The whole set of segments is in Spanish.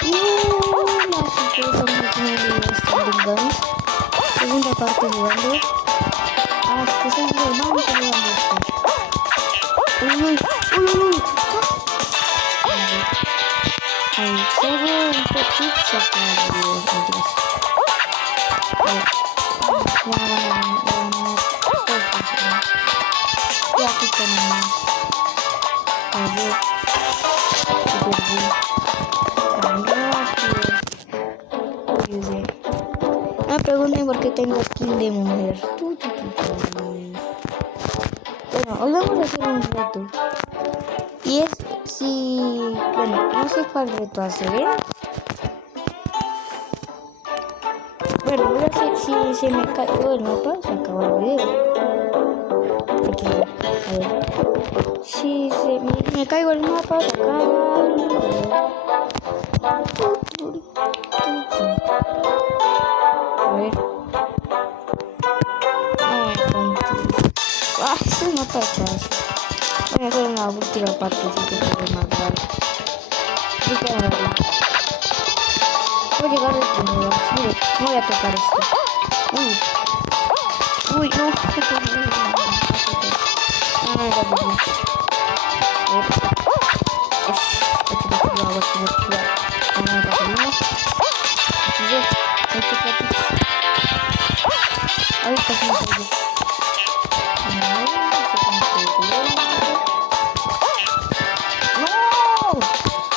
Chicos, estamos en el Standing Guns. Segunda parte jugando. Es que soy muy malo jugando esto. Uy. Ahí, solo un poquito se acaba el video. Mentiras. Ya aquí tenemos. Me pregunten por qué tengo skin de mujer. Bueno, hoy vamos a hacer un reto. Y es si... Bueno, no sé cuál reto hacer. Bueno, voy a hacer si se me cayó el mapa, se acabó el video. Aquí, a ver. Si me caigo el mapa, se acaba el video. A ver. Este mapa es fácil. Voy a hacer una última parte si te puedo más grave. Voy a llegar al primero. Mire, no voy a tocar esto. Uy, no. Ahorita se me cayó. ¡No!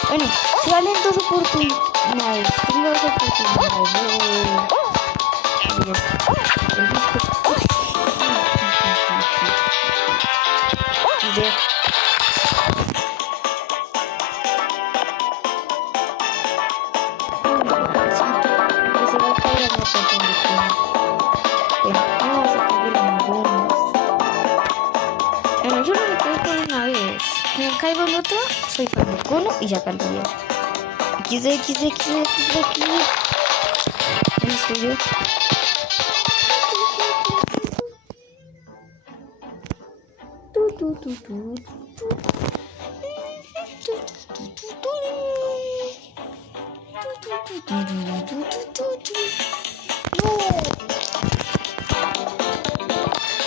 Bueno, si valen 2 oportunidades. Tengo 2 oportunidades. Bueno, yo no me quedo con una vez. Me caigo en otro, soy fan de Cono y ya canto bien. XD. ¿Dónde estoy yo?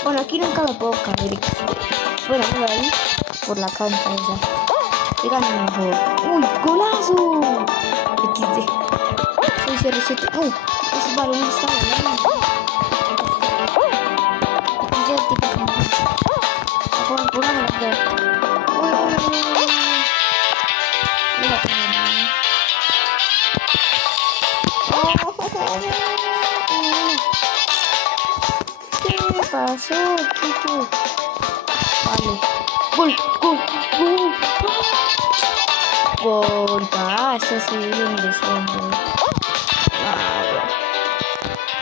Bueno, aquí nunca me puedo caer. Bueno, mira ahí por la cancha esa. Digan mejor. ¡Uy, golazo! XD. Soy CR7. ¡Uy! Ese balón está volando. XD, tipo. ¿Qué pasó, Kiko? Vale. Gol. Eso sí, me desciendo.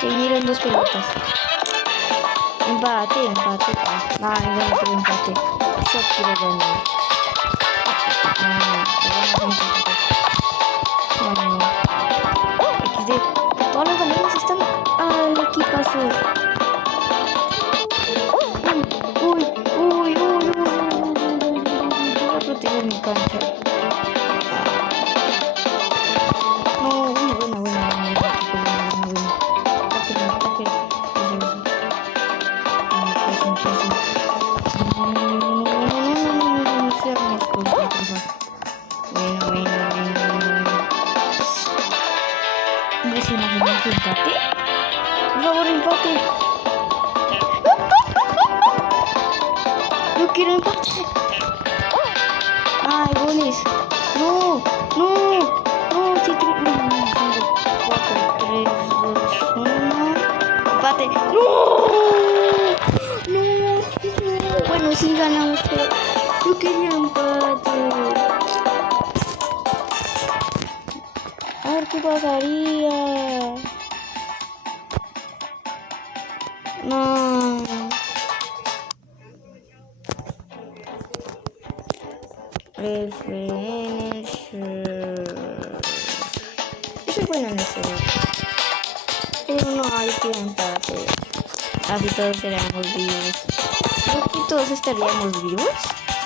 Se vinieron 2 pelotas. Empate. No quiero empate. Yo quiero ganar. Bueno. XD. Todos los balones están al equipo azul. Uy. Voy a proteger mi cancha. No, buena. Ataque. ¿Me se imaginan que empate? Por favor, empate. Yo quiero empate. Ay, goles. No. 4, 3, 2, 1. Empate. No. Bueno, sí ganamos, pero yo quería empate. A ver qué pasaría. No. Yo soy buena en eso. Pero no hay que empate. Así todos seríamos vivos. Creo que todos estaríamos vivos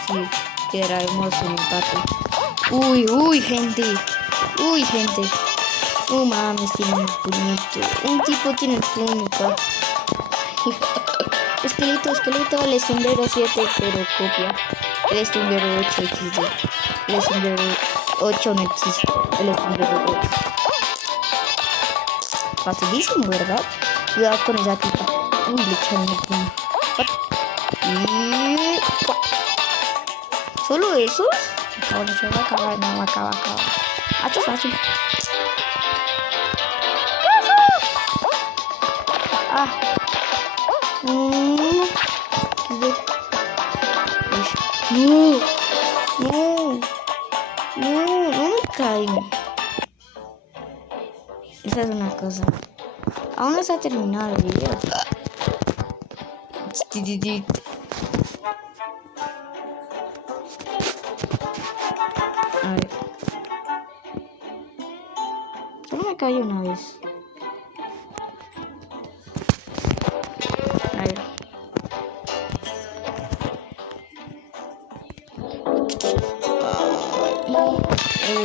si quedáramos en empate. Uy, gente. Uy, gente. No mames, tiene un puñito. Un tipo tiene túnica. Esqueleto, el sombrero 7, pero copia. El sombrero 8 XD. El sombrero 8 no existe. El sombrero 8. Facilísimo, ¿verdad? Cuidado con esa tipa. Uy, le echaron el puño. Y... ¿Solo esos? Ahora se va a acabar, no va a acabar. Ah, esto es fácil. Ah. No me caigo. Esa es una cosa. Aún no se ha terminado el video. A ver. Solo me cayó una vez. A ver.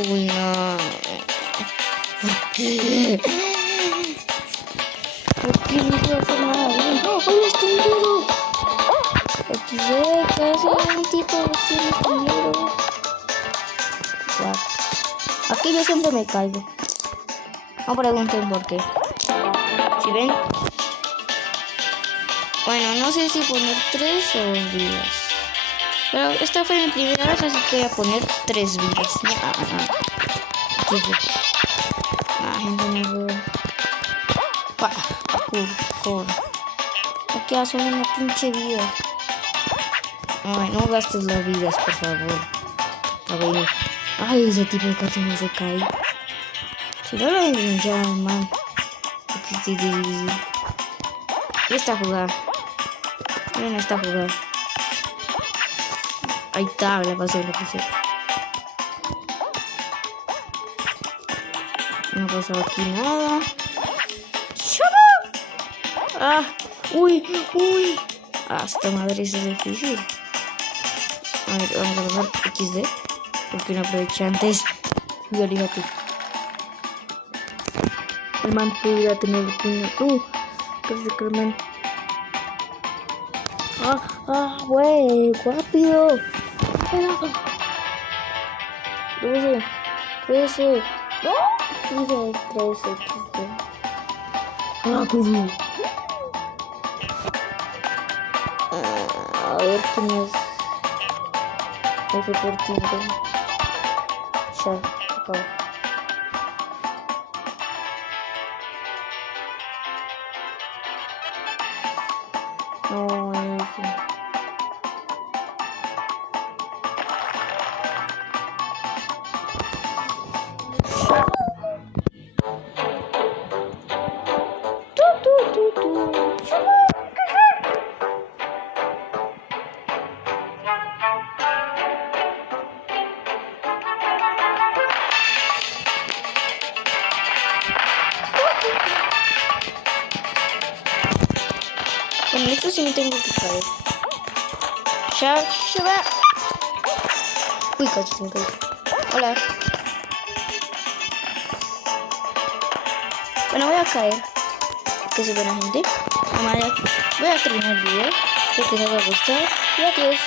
Uy, no. ¿Por qué? ¿Por qué no puedo hacer nada bien? ¡Oh, estoy duro! XD, casi un tipo así en primero. Aquí yo siempre me caigo. No pregunten por qué. ¿Sí ven? Bueno, no sé si poner 3 o 2 vidas. Pero esta fue mi primera vez, así que voy a poner 3 vidas. Gente, no veo. Aquí hace una pinche vida. Ay, no gastes las vidas, por favor. A ver. Ay, ese tipo de casi no se cae. Si no lo engañaron, man. Esta jugada. Miren esta jugada. Ahí está, la pasé. No pasó aquí nada. Ah, uy. Hasta madre, eso es difícil. A ver, vamos a pasar XD. Porque no aproveché antes. Fíjate. El man podría tener el puño. Casi que el man. Güey, rápido. 13. No, 13. Rápido. A ver quién es. F por tiempo. Ya, acabó. No, F. Bueno, esto sí me tengo que caer. Ya va. Uy, casi se me cayó. Hola. Bueno, voy a caer. Que se ve la gente. Voy a terminar el video. Espero que les haya gustado. Y adiós.